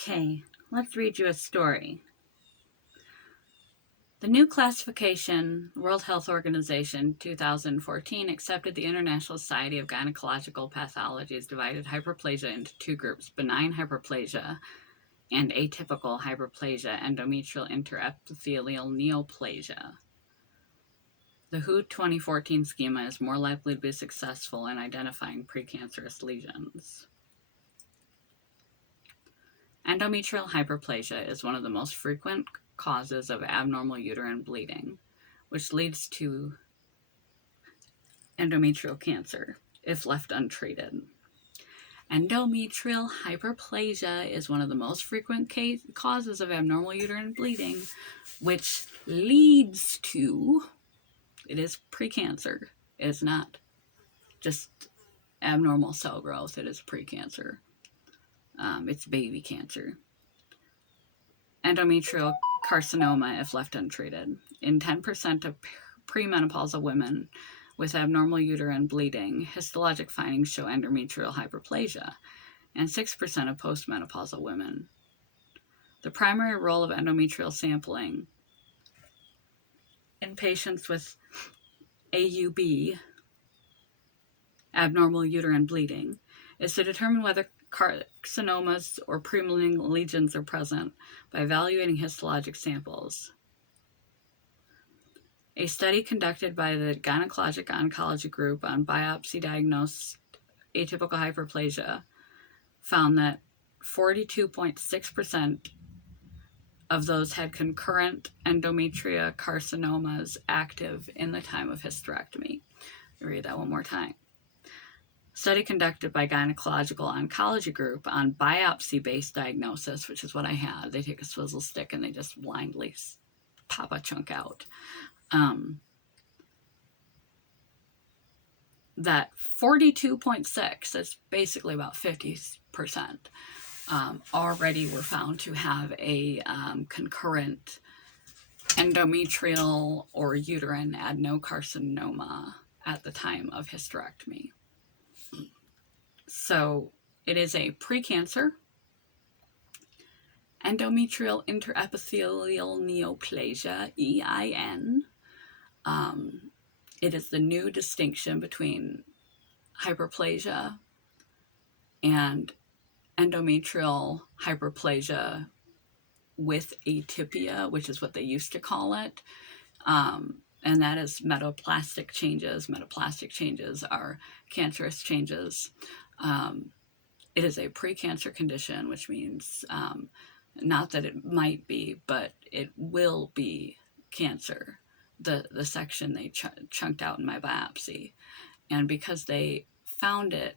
Okay, let's read you a story. The new classification, World Health Organization 2014, accepted the International Society of Gynecological Pathology's divided hyperplasia into two groups: benign hyperplasia and atypical hyperplasia, endometrial interepithelial neoplasia. The WHO 2014 schema is more likely to be successful in identifying precancerous lesions. Endometrial hyperplasia is one of the most frequent causes of abnormal uterine bleeding, which leads to endometrial cancer if left untreated. Endometrial hyperplasia is one of the most frequent causes of abnormal uterine bleeding, which leads to, it is precancer. It is not just abnormal cell growth, it is precancer. It's baby cancer. Endometrial carcinoma if left untreated. In 10% of premenopausal women with abnormal uterine bleeding, histologic findings show endometrial hyperplasia, and 6% of postmenopausal women. The primary role of endometrial sampling in patients with AUB, abnormal uterine bleeding, is to determine whether carcinomas or premalignant lesions are present by evaluating histologic samples. A study conducted by the Gynecologic Oncology Group on biopsy-diagnosed atypical hyperplasia found that 42.6% of those had concurrent endometrial carcinomas active in the time of hysterectomy. I'll read that one more time. Study conducted by Gynecological Oncology Group on biopsy-based diagnosis, which is what I had. They take a swizzle stick and they just blindly pop a chunk out. That 42.6, that's basically about 50%, already were found to have a concurrent endometrial or uterine adenocarcinoma at the time of hysterectomy. So it is a precancer, endometrial interepithelial neoplasia, EIN. It is the new distinction between hyperplasia and endometrial hyperplasia with atypia, which is what they used to call it. And that is metaplastic changes. Metaplastic changes are cancerous changes. It is a precancer condition, which means not that it might be, but it will be cancer, the section they chunked out in my biopsy. And because they found it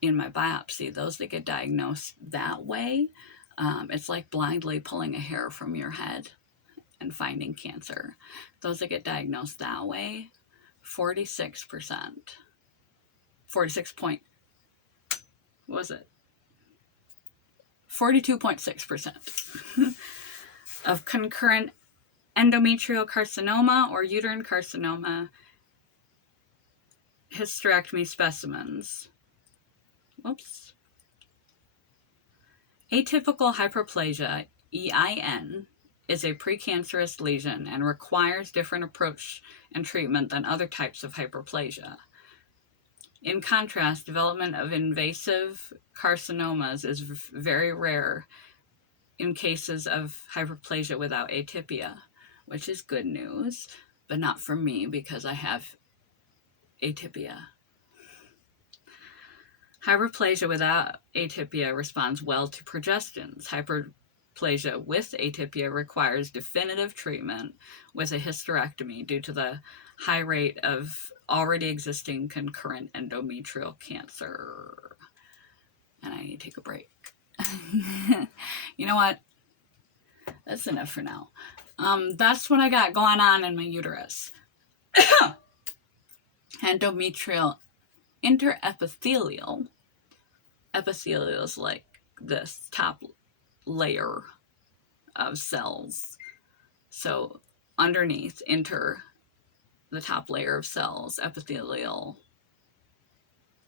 in my biopsy, those that get diagnosed that way, it's like blindly pulling a hair from your head and finding cancer. Those that get diagnosed that way, 46%, 46 point, what was it? 42.6% of concurrent endometrial carcinoma or uterine carcinoma hysterectomy specimens. Whoops. Atypical hyperplasia, EIN, is a precancerous lesion and requires different approach and treatment than other types of hyperplasia. In contrast, development of invasive carcinomas is very rare in cases of hyperplasia without atypia, which is good news, but not for me because I have atypia. Hyperplasia without atypia responds well to progestins. Hyperplasia with atypia requires definitive treatment with a hysterectomy due to the high rate of already existing concurrent endometrial cancer. And I need to take a break. You know what? That's enough for now. That's what I got going on in my uterus. Endometrial interepithelial. Epithelial is like this top layer of cells. So underneath, the top layer of cells, epithelial,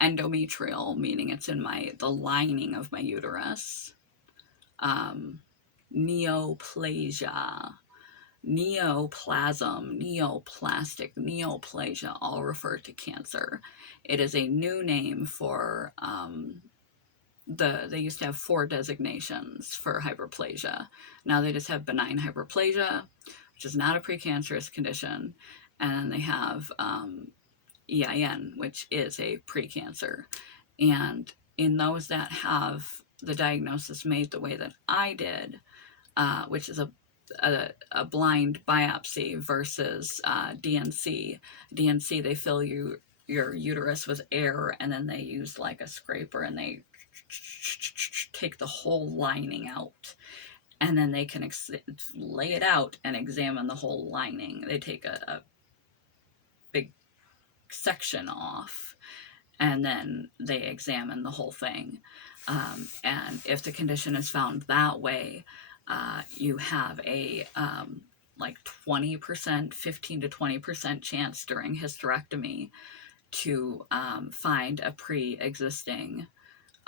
endometrial, meaning it's in the lining of my uterus. neoplasia, neoplasm, neoplastic, neoplasia all refer to cancer. It is a new name for they used to have 4 designations for hyperplasia. Now they just have benign hyperplasia, which is not a precancerous condition, and then they have EIN, which is a precancer. And in those that have the diagnosis made the way that I did, which is a blind biopsy versus DNC. DNC, they fill your uterus with air, and then they use like a scraper, and they take the whole lining out, and then they can lay it out and examine the whole lining. They take a big section off, and then they examine the whole thing. And if the condition is found that way, you have a like 20%, 15 to 20% chance during hysterectomy to find a pre-existing,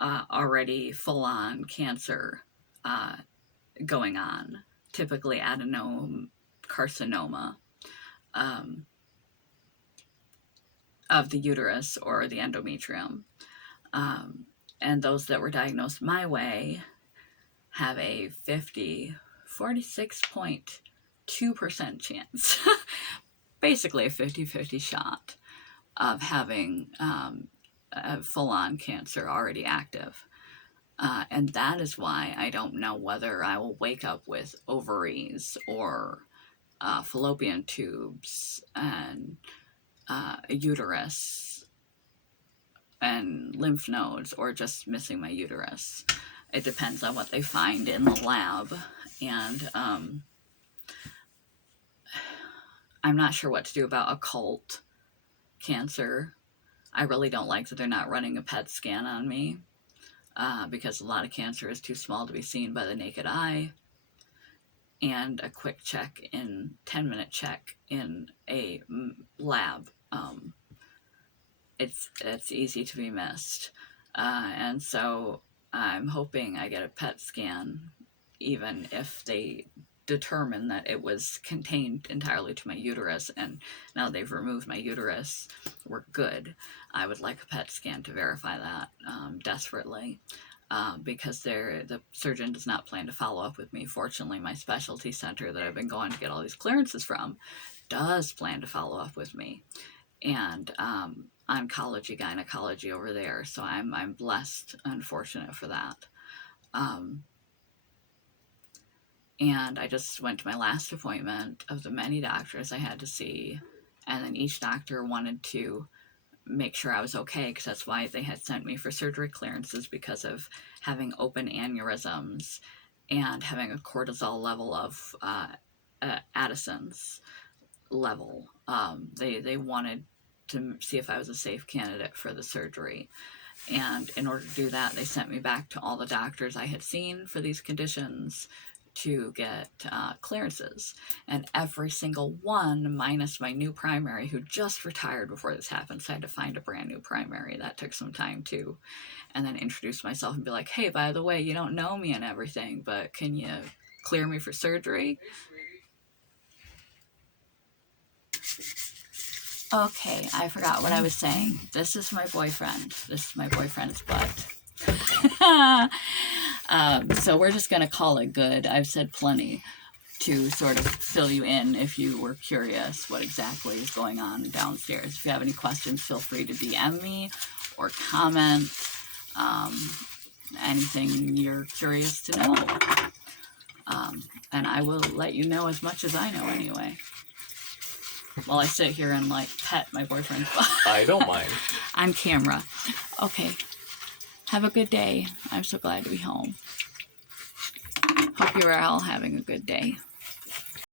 already full-on cancer going on, typically adenocarcinoma of the uterus or the endometrium. And those that were diagnosed my way have a 46.2% chance, basically a 50-50 shot of having a full-on cancer already active. And that is why I don't know whether I will wake up with ovaries or fallopian tubes and a uterus and lymph nodes, or just missing my uterus. It depends on what they find in the lab, and I'm not sure what to do about occult cancer. I really don't like that they're not running a PET scan on me, because a lot of cancer is too small to be seen by the naked eye, and a quick check, 10-minute check in a lab, it's easy to be missed. And so I'm hoping I get a PET scan, even if they determine that it was contained entirely to my uterus, and now they've removed my uterus, we're good. I would like a PET scan to verify that desperately, because the surgeon does not plan to follow up with me. Fortunately, my specialty center that I've been going to get all these clearances from does plan to follow up with me, and oncology, gynecology over there, so I'm blessed and fortunate for that. And I just went to my last appointment of the many doctors I had to see, and then each doctor wanted to make sure I was okay, because that's why they had sent me for surgery clearances, because of having open aneurysms and having a cortisol level of Addison's level. They wanted to see if I was a safe candidate for the surgery. And in order to do that, they sent me back to all the doctors I had seen for these conditions to get clearances. And every single one, minus my new primary, who just retired before this happened, so I had to find a brand new primary. That took some time too. And then introduce myself and be like, hey, by the way, you don't know me and everything, but can you clear me for surgery? Okay, I forgot what I was saying. This is my boyfriend. This is my boyfriend's butt. So we're just going to call it good. I've said plenty to sort of fill you in if you were curious what exactly is going on downstairs. If you have any questions, feel free to DM me or comment. Anything you're curious to know. And I will let you know as much as I know anyway. While I sit here and like pet my boyfriend's butt. I don't mind. On camera. Okay. Have a good day. I'm so glad to be home. Hope you're all having a good day.